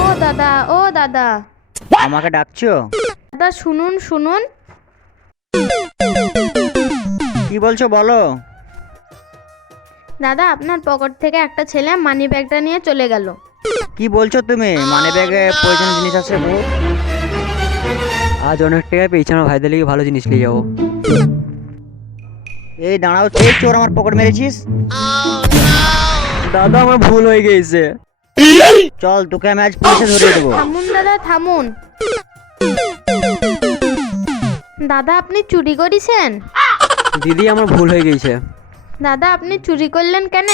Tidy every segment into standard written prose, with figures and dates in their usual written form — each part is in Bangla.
ও দাদা, ও দাদা। আমাকে ডাকছো? দাদা শুনুন শুনুন। কি বলছো বলো। দাদা আপনার পকেট থেকে একটা ছেলে মানি ব্যাগটা নিয়ে চলে গেল। কি বলছো তুমি? মানে ব্যাগে প্রয়োজনীয় জিনিস আছে বহুত। আজ অনেক টাকা পেয়েছি, আমার ভাইদের লিগে ভালো জিনিস নিয়ে যাবো। এই দাঁড়াও, এই চোর আমার পকেট মেরেছিস। দাদা আমার ভুল হয়ে গেছে। চল তোকে আমি আজ পুলিশে ধরিয়ে দেবো। থামুন দাদা থামুন। দাদা আপনি চুরি করেছেন? দিদি আমার ভুল হয়ে গেছে। দাদা আপনি চুরি করলেন কেন?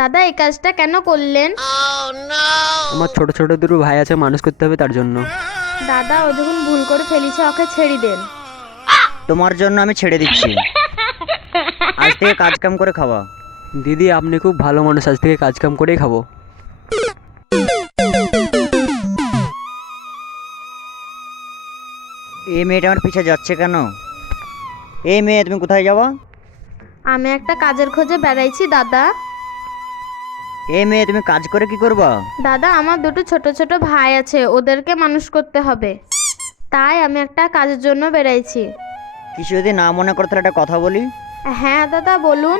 দাদা এই কাজটা কেন করলেন? আমার ছোট ছোট দুটো ভাই আছে, মানুষ করতে হবে তার জন্য। দাদা ও যখন ভুল করে ফেলেছে ওকে ছেড়ে দেন। তোমার জন্য আমি ছেড়ে দিচ্ছি। আজ থেকে কাজ কাম করে খাওয়া। দিদি আপনি খুব ভালো মানুষ, আজ থেকে কাজ কাম করেই খাবো। এই মেয়েটা আমার পিছে যাচ্ছে কেন? এই মেয়ে তুমি কোথায় যাওয়া? আমি একটা কাজের খোঁজে বেড়াইছি দাদা। এই মেয়ে তুমি কাজ করে কি করবা? দাদা আমার দুটো ছোট ছোট ভাই আছে, ওদেরকে মানুষ করতে হবে, তাই আমি একটা কাজের জন্য বেড়াইছি। কিছু যদি না মনে করো তাহলে একটা কথা বলি। হ্যাঁ দাদা বলুন।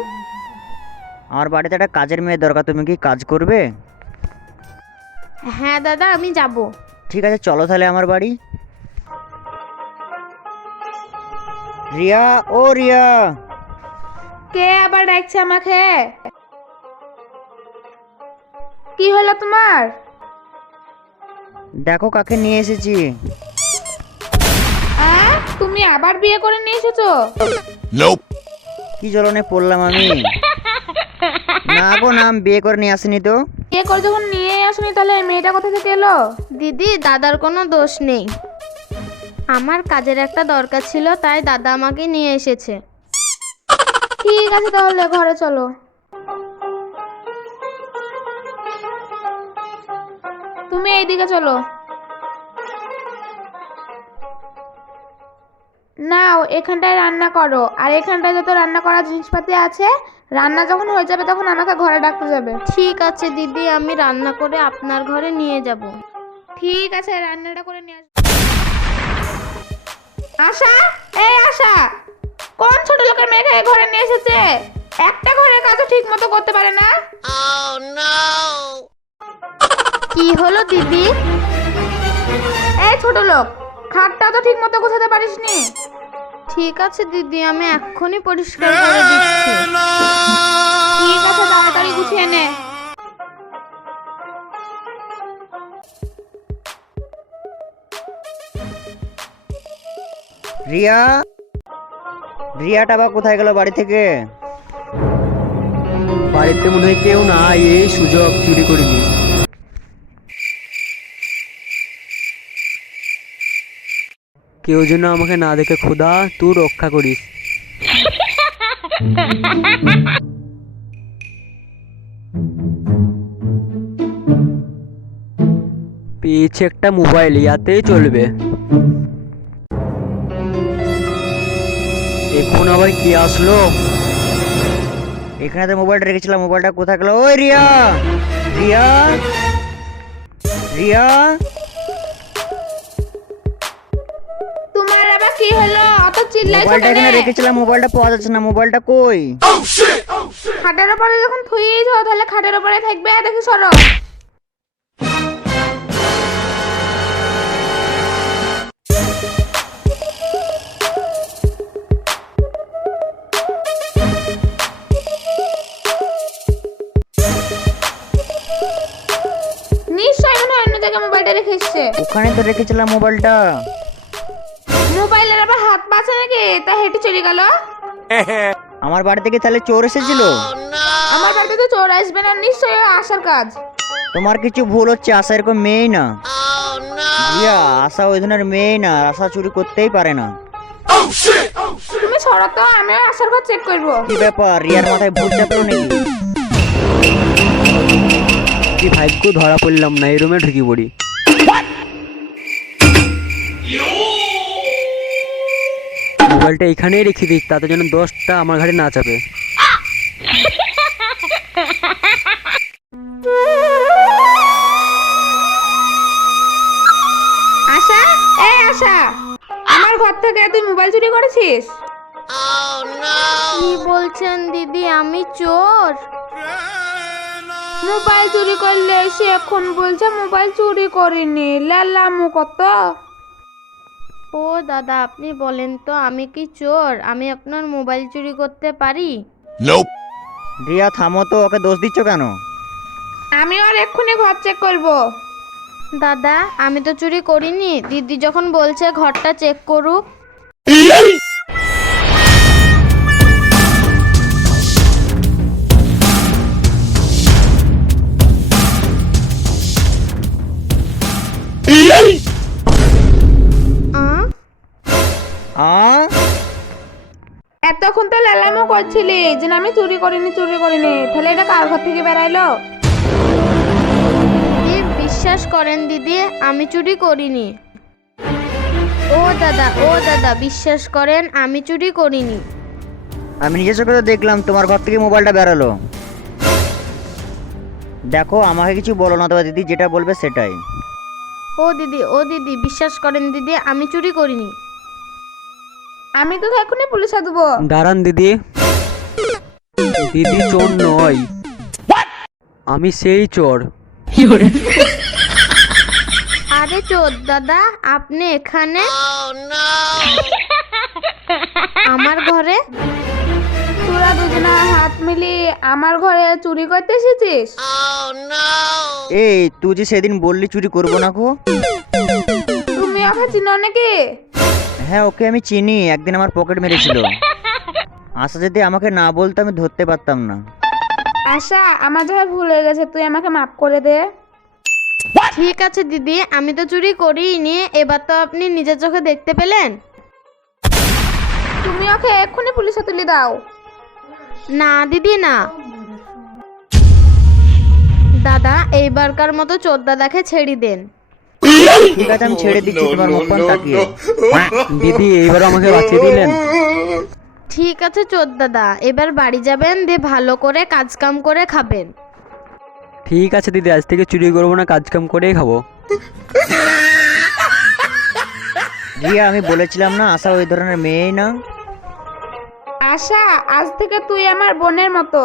আমার বাড়িতে একটা কাজের মেয়ে দরকার, তুমি কি কাজ করবে? হ্যাঁ দাদা আমি যাব। ঠিক আছে চলো তাহলে আমার বাড়ি। রিয়া, ও রিয়া। কে আবার ডাকছে আমাকে? কি হলো তোমার? দেখো কাকে নিয়ে এসেছি। তুমি আবার বিয়ে করে নিয়ে এসেছো? কি জ্বলনে পড়লাম আমি। না গো, নাম বিয়ে করে নিয়ে আসিনি তো। বিয়ে করে যখন নিয়ে আসনি তাহলে এই মেয়েটা কোথা থেকে এলো? দিদি দাদার কোনো দোষ নেই, আমার কাজের একটা দরকার ছিল তাই দাদা আমাকে নিয়ে এসেছে। ঠিক আছে তাহলে ঘরে চলো। তুমি এইদিকে চলো। নাও এখানটায় রান্না করো, আর এখানটায় যত রান্না করার জিনিসপাতি আছে, রান্না যখন হয়ে যাবে তখন আমাকে ঘরে ডাকতে যাবে। ঠিক আছে দিদি, আমি রান্না করে আপনার ঘরে নিয়ে যাব। ঠিক আছে রান্নাটা করে নিয়ে আসবো। আশা, এই আশা, কোন ছোট লোকের মেয়েকে এই ঘরে নিয়ে এসেছে? একটা ঘরের কাজও ঠিক মতো করতে পারে না। কি হলো দিদি? এই ছোট লোক, খাটটা তো ঠিক মতো গোছাতে পারিসনি। ঠিক আছে দিদি, আমি এক্ষুনি পরিষ্কার করে দিচ্ছি। ঠিক আছে তাড়াতাড়ি গুছিয়ে নে। রিয়া, রিয়াটা বা কোথায় গেল বাড়ি থেকে? বাড়িতে মনে হয় কেউ না, এই সুযোগ চুরি করিনি। কেউ যেন আমাকে না দেখে, খোদা তুই রক্ষা করিস। পেয়েছি একটা মোবাইল, ইয়াতেই চলবে। এখন আবার কি আসলো? এখানে তো মোবাইলটা রেখেছিলাম, মোবাইলটা কোথায় গেল? ওই রিয়া, রিয়া, রিয়া। তোমার আবার কি হলো? অত চিল্লাইছো মোবাইলটা কেন? এখানে রেখেছিলাম, মোবাইলটা পাওয়া যাচ্ছে না, মোবাইলটা কই? খাটের উপরে যখন থুইয়েছো তাহলে খাটের উপরে থাকবে। দেখি সরো। নিশ্চয়ই মনে হয় অন্য জায়গায় মোবাইলটা রেখে এসছে। ওখানে তো রেখেছিলাম মোবাইলটা। মোবাইলের আবার হাত পাচ্ছে নাকি? তা হেঁটে চলে গেল। আমার বাড়ি থেকে তাহলে চোর এসেছিল? আমার বাড়িতে তো চোর আসবে না, নিশ্চয়ই আসার কাজ। তোমার কিছু ভুল হচ্ছে, আশা এরকম মেয়েই না। রিয়া, আশা ওই ধরনের মেয়েই না, আশা চুরি করতেই পারে না। তুমি সরো তো, আমিও আসার ঘর চেক করবো। কি ব্যাপার, রিয়ার মাথায় ভূত চাপলো নাকি? কি ভাগ্য ধরা পড়লাম না, এই রুমে ঢুকি পড়ি। মোবাইলটা এখানেই রেখে দিই, তাতে যেন 10টা আমার ঘাড়ে না চাপে। করেছিস? কি বলছেন দিদি, আমি চোর? মোবাইল চুরি করলে সে এখন বলছে মোবাইল চুরি করিনি, লাল্লামু কত। ও দাদা, আপনি বলেন তো আমি কি চোর? আমি আপনার মোবাইল চুরি করতে পারি? রিয়া থামো তো, ওকে দোষ দিচ্ছ কেন? আমি আর এক্ষুনি ঘর চেক করবো। দাদা, আমি তো চুরি করিনি। দিদি যখন বলছে ঘরটা চেক করুক। আ? এতক্ষণ তো লাল্লামু করছিলি যে না আমি চুরি করিনি চুরি করিনি, তাহলে এটা কার ঘর থেকে বেরাইলো? দিদি বিশ্বাস করেন দিদি, আমি চুরি করিনি। ও দাদা বিশ্বাস করেন, আমি চুরি করিনি। আমি নিজের চোখে তো দেখলাম তোমার ঘর থেকে মোবাইলটা বেরোলো। দেখো আমাকে কিছু বলো না, তবে দিদি যেটা বলবে সেটাই। ও দিদি বিশ্বাস করেন দিদি, আমি চুরি করিনি। আমি তোকে এক্ষুনি পুলিশে দেবো। দাঁড়ান দিদি, দিদি চোর নয়, আমি সেই চোর। আরে চোর দাদা, আপনি এখানে? আমার ঘরে? তোরা দুজনে হাত মিলিয়ে আমার ঘরে চুরি করতে এসেছিস? এই তুই যে সেদিন বললি চুরি করবো না গো। তুমি ওকে চিনো নাকি? হ্যাঁ ওকে আমি চিনি, একদিন আমার পকেট মেরেছিল। আশা যদি আমাকে না বলতো আমি ধরতে পারতাম না। আশা, আমার যা ভুল হয়ে গেছে, তুই আমাকে মাফ করে দে। ঠিক আছে দিদি, আমি তো চুরি করিনি। এবার তো আপনি নিজের চোখে দেখতে পেলেন। তুমি ওকে এক্ষুনি পুলিশে তুলে দাও। না দিদি না। দাদা, এইবারকার মতো চোর দাদাকে ছেড়ে দেন। ঠিক আছে আমি ছেড়ে দিচ্ছি তোমার মুখ পান তাকিয়ে। দিদি এইবার আমাকে বাঁচিয়ে দিলেন। ঠিক আছে চোর দাদা, এবার বাড়ি যাবেন, দিয়ে ভালো করে কাজ কাম করে খাবেন। ঠিক আছে দিদি, আজ থেকে চুরি করবো না, কাজ কাম করেই খাবো। রিয়া আমি বলেছিলাম না আশা ওই ধরনের মেয়েই না। আশা, আজ থেকে তুই আমার বোনের মতো।